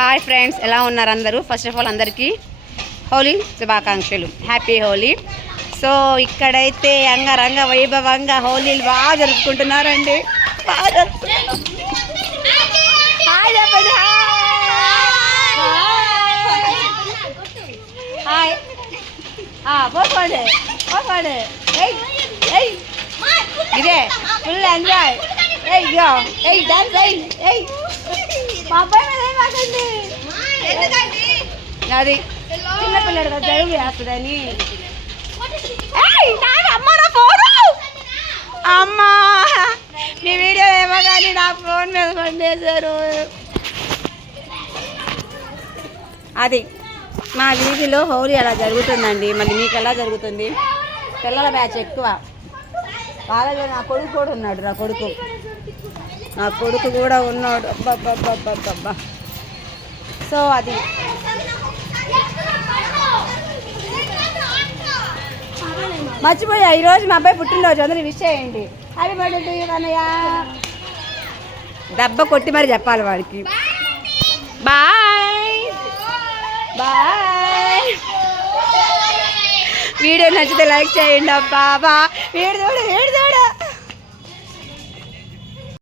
Hi friends, ఎలా ఉన్నారు అందరూ? ఫస్ట్ ఆఫ్ ఆల్ అందరికీ హోలీ శుభాకాంక్షలు, హ్యాపీ హోలీ. సో ఇక్కడైతే అంగరంగ వైభవంగా హోలీలు బాగా జరుపుకుంటున్నారండి. బాగా జరుపుకుంటున్నారు. హాయ్ పోకోండి పోకోండి. ఇదే ఫుల్ ఎంజాయ్. డాన్స్ మా అబ్బాయి మీద ఏమాకండి, అది చిన్నపిల్లడు కదా జరుగు చేస్తుందని. అమ్మా మీ వీడియో ఏమో కానీ నా ఫోన్ మీద పండేశారు. అది మా వీధిలో హోలీ అలా జరుగుతుందండి. మళ్ళీ మీకు ఎలా జరుగుతుంది? పిల్లల బ్యాచ్ ఎక్కువ. కాలేజీలో నా కొడుకు కూడా ఉన్నాడు. నా కొడుకు కూడా ఉన్నాడు. అబ్బా. సో అది మర్చిపోయా, ఈరోజు మా అబ్బాయి పుట్టినరోజు, అందరూ విష్ చేయండి. హ్యాపీ బర్త్డే టు యు అన్నయ్య. దెబ్బ కొట్టి మరి చెప్పాలి వాడికి. బాయ్. వీడియో నచ్చితే లైక్ చేయండి. అబ్బా వీడియో